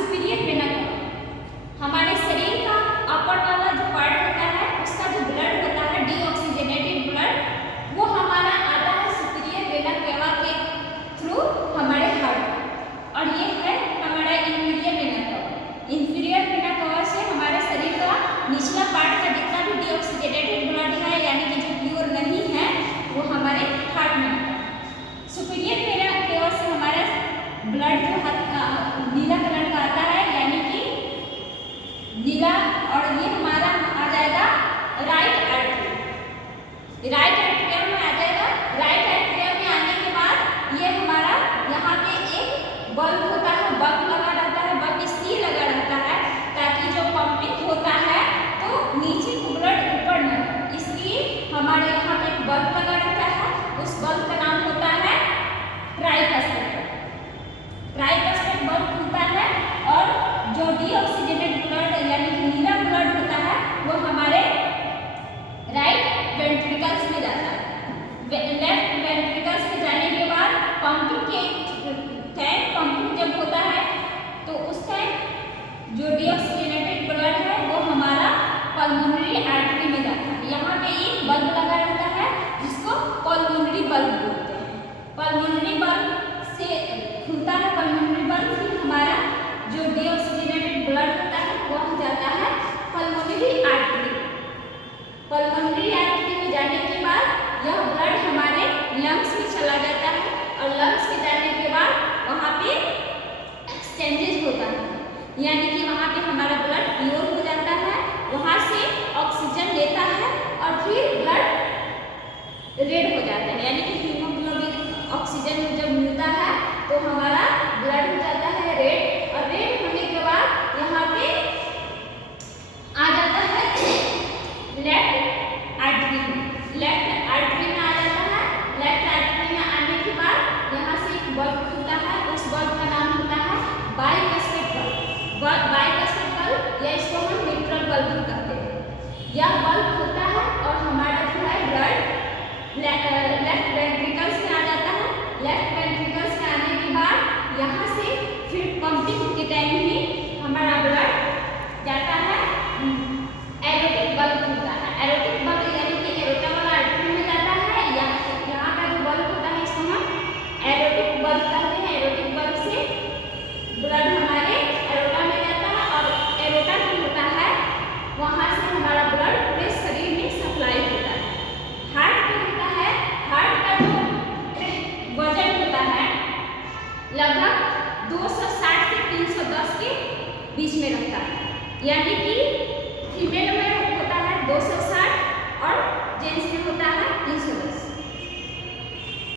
Superior vena कवा। हमारे शरीर का अपर वाला जो पार्ट होता है उसका जो ब्लड होता है डीऑक्सीजनेटेड ब्लड, वो हमारा आता है सुपीरियर वेना कवा के थ्रू हमारे हार्ट, और ये है हमारा इंफीरियर वेना कवा। इंफीरियर वेना कवा से हमारे शरीर का निचला पार्ट का जितना भी डीऑक्सीजनेटेड ब्लड है यानी कि जो प्योर नहीं है वो हमारे हार्ट में आता है। सुपीरियर वेना कवा से हमारा ब्लड जो नीला कलर का आता है यानी कि नीला, और ये हमारा आ जाएगा राइट आर्टरी। राइट आर्टरियम में आ जाएगा। राइट आर्टरियम में आने के बाद ये हमारा यहाँ पे एक बल्ब होता है, बल्ब लगा रहता है, बल्ब इसलिए लगा रहता है ताकि जो पंपिंग होता है तो नीचे को ब्लड ऊपर न हो, इसलिए हमारे यहाँ पे एक बल्ब लगा रहता है। उस बल्ब का नाम होता है ट्राइकस्पेट। ट्राइकस्पेट बल्ब खुलता है और जो डीऑक्सीजनेटेड ब्लड यानी कि नीला ब्लड होता है वो हमारे राइट वेंट्रिकल्स में जाता है। लेफ्ट वेंट्रिकल्स में जाने के बाद पंपिंग के टाइम, पंपिंग जब होता है तो उस टाइम जो डीऑक्सीजनेटेड ब्लड है वो हमारा पल्मोनरी आर्टरी में जाता है। यहाँ पे एक बल्ब लगा रहता है जिसको पल्मोनरी बल्ब बोलते हैं। पल्मोनरी बल्ब से खुलता है पल्मोनरी बल्ब, फिर हमारा जो डीऑक्सीजनेटेड ब्लड होता है वह जाता है पल्मोनरी आर्टरी। पल्मोनरी आर्टरी में जाने के बाद यह ब्लड हमारे लंग्स में चला जाता है, और लंग्स में जाने के बाद वहाँ पे एक्सचेंजेस होता है, यानी कि वहाँ पे हमारा ब्लड प्योर हो जाता है, वहाँ से ऑक्सीजन लेता है और फिर ब्लड रेड हो जाता है, यानी कि हीमोग्लोबिन ऑक्सीजन जब मिलता है तो हमारा ब्लड हो जाता है रेड, और रेड होने के बाद यहाँ पे आ जाता है लेफ्ट आर्टरी में। लेफ्ट आर्टरी में आ जाता है। लेफ्ट आर्टरी में आने के बाद यहाँ से एक बल्ब खुलता है, उस बल्ब का नाम होता है बाइकस्पेट बल्ब। बाइकस्पेट बल्ब या इसको हम न्यूट्रल बल्ब भी कहते हैं। यह बल्ब खुलता है और हमारा जो है ब्लड लेफ्ट वेंट्रिकल्स में आ जाता है। लेफ्ट वेंट्रिकल्स में आने के बाद यहाँ से फिर पंपिंग के टाइम ही हमारा ब्लड जाता है एरोटिक बल्ब खुलता है। एरोटिक बल्ब यानी कि एरोटा वाला आर्टरी में जाता है। यहाँ का जो बल्ब होता है इसको हम एरोटिक बल्ब कहते हैं। एरोटिक बल्ब से ब्लड हमारे एरोटा में जाता है, और एरोटा जो होता है वहाँ से हमारा ब्लड पूरे शरीर में सप्लाई होता है। हार्ट जो होता है, हार्ट का जो वजन होता है लगभग 260 से 310 के बीच में रहता है, यानी कि फीमेल में